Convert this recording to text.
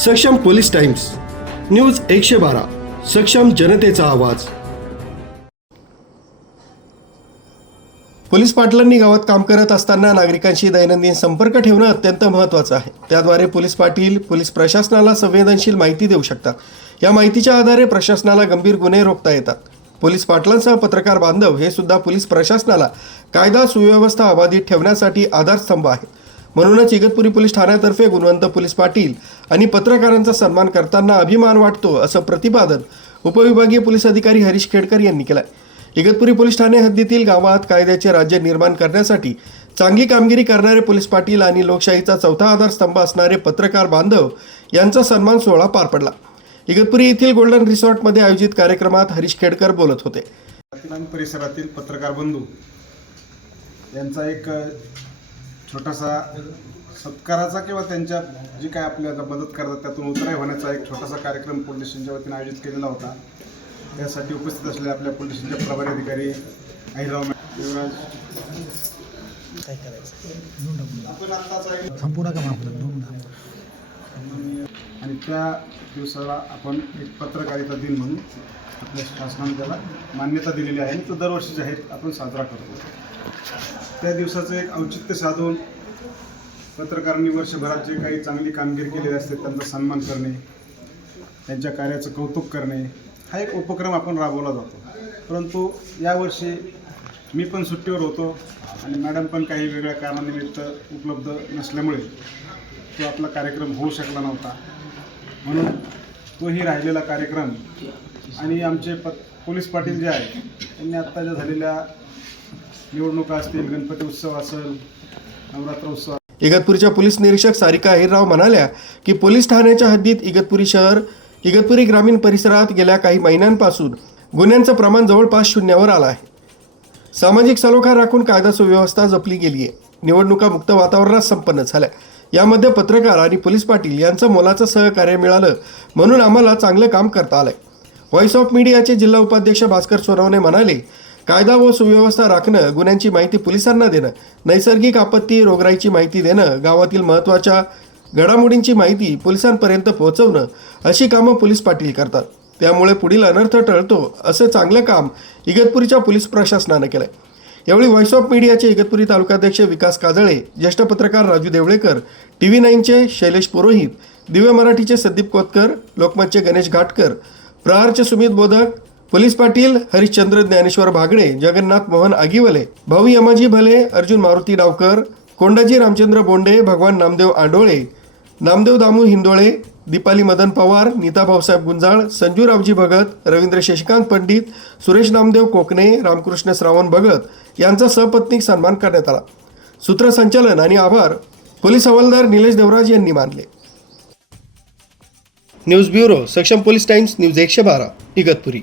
सक्षम police times, news 112, सक्षम जनतेचा आवाज। पोलीस पाटलांनी गावात काम करत असताना नागरिकांशी दैनंदिन संपर्क ठेवणं अत्यंत महत्त्वाचं आहे। त्याद्वारे पोलीस पाटील पोलीस प्रशासनाला संवेदनशील माहिती देऊ शकतात। या माहितीच्या आधारे प्रशासनाला गंभीर गुन्हे रोखता येतात। पोलीस पाटलांसह पत्रकार बांधव हे सुद्धा पोलीस प्रशासनाला कायदा सुव्यवस्था अबाधित ठेवण्यासाठी आधारस्तंभ आहेत। म्हणूनच इगतपुरी पोलीस ठाण्यातर्फे गुणवंत पोलीस पाटील आणि पत्रकारांचा सन्मान करताना अभिमान वाटतो, असं प्रतिपादन उपविभागीय पोलीस अधिकारी हरीश खेडकर यांनी केलं। इगतपुरी पोलीस ठाणे हद्दीतील गावात कायद्याचे राज्य निर्माण करण्यासाठी चांगली कामगिरी करणारे पोलीस पाटील आणि लोकशाहीचा चौथा आधारस्तंभ असणारे पत्रकार बांधव यांचा सन्मान सोहळा पार पडला। इगतपुरी येथील गोल्डन रिसॉर्टमध्ये आयोजित कार्यक्रमात हरीश खेडकर बोलत होते। परिसरातील पत्रकार बंधू यांचा एक छोटासा सत्काराचा किंवा त्यांच्या जी काय आपल्याला मदत करतात त्यातून उतराई होण्याचा एक छोटासा कार्यक्रम पोलीस स्टेशनच्या वतीने आयोजित केलेला होता। त्यासाठी उपस्थित असलेले आपल्या पोलीस स्टेशनचे प्रभारी अधिकारी अहिरराव युवराज काय करायचं आपण आत्ताच संपूर्ण काम आणि त्या दिवसाला आपण एक पत्रकारिता दिन म्हणून आपल्या शासनाने त्याला मान्यता दिलेली आहे आणि तो दरवर्षी जाहीर आपण साजरा करतो। त्या दिवसाचं एक औचित्य साधून पत्रकारांनी वर्षभरात जे काही चांगली कामगिरी केलेली असते त्यांचा सन्मान करणे, त्यांच्या कार्याचं कौतुक करणे हा एक उपक्रम आपण राबवला जातो। परंतु यावर्षी मी पण सुट्टीवर होतो आणि मॅडम पण काही वेगळ्या कारणानिमित्त उपलब्ध नसल्यामुळे तो आपला कार्यक्रम होऊ शकला नव्हता। म्हणून तोही राहिलेला कार्यक्रम आणि आमचे पोलीस पाटील जे आहेत त्यांनी आत्ताच्या झालेल्या निवडणुका असतील, गणपती उत्सव असेल, नवरात्र उत्सव। इगतपुरीच्या पोलीस निरीक्षक सारिका अहिरराव म्हणाल्या की पोलीस ठाण्याच्या हद्दीत इगतपुरी शहर, इगतपुरी ग्रामीण परिसरात गेल्या काही महिन्यांपासून गुन्ह्यांचं प्रमाण जवळपास शून्यावर आलं आहे। सामाजिक सलोखा राखून कायदा सुव्यवस्था जपली गेली आहे। निवडणुका मुक्त वातावरणात संपन्न झाल्या। यामध्ये पत्रकार आणि पोलीस पाटील यांचं मोलाचं सहकार्य मिळालं, म्हणून आम्हाला चांगलं काम करता आलंय। व्हॉइस ऑफ मीडियाचे जिल्हा उपाध्यक्ष भास्कर सोनवणे म्हणाले, कायदा व सुव्यवस्था राखणं, गुन्ह्यांची माहिती पोलिसांना देणं, नैसर्गिक आपत्ती रोगराईची माहिती देणं, गावातील महत्त्वाच्या घडामोडींची माहिती पोलिसांपर्यंत पोहोचवणं अशी कामं पोलीस पाटील करतात। त्यामुळे पुढील अनर्थ टळतो, असं चांगलं काम इगतपुरीच्या पोलीस प्रशासनानं केलंय। यावेळी व्हॉइस ऑफ मीडियाचे इगतपुरी तालुकाध्यक्ष विकास काजळे, ज्येष्ठ पत्रकार राजू देवळेकर, TV9चे शैलेश पुरोहित, दिव्य मराठीचे संदीप कोतकर, लोकमतचे गणेश घाटकर, प्रहारचे सुमित बोधक, पोलीस पाटील हरिश्चंद्र ज्ञानेश्वर भागडे, जगन्नाथ मोहन आगिवले, भाऊ यमाजी भले, अर्जुन मारुती डावकर, कोंडाजी रामचंद्र बोंडे, भगवान नामदेव आंडोळे, नामदेव दामू हिंदोळे, दीपाली मदन पवार, नीता भाऊसाहेब गुंजाळ, संजू रावजी भगत, रवींद्र शशिकांत पंडित, सुरेश नामदेव कोकणे, रामकृष्ण श्रावण भगत यांचा सपत्नीक सन्मान करण्यात आला। सूत्रसंचालन आणि आभार पोलीस हवालदार निलेश देवराज यांनी मानले। न्यूज ब्युरो, सक्षम पोलीस टाइम्स, न्यूज 112, इगतपुरी।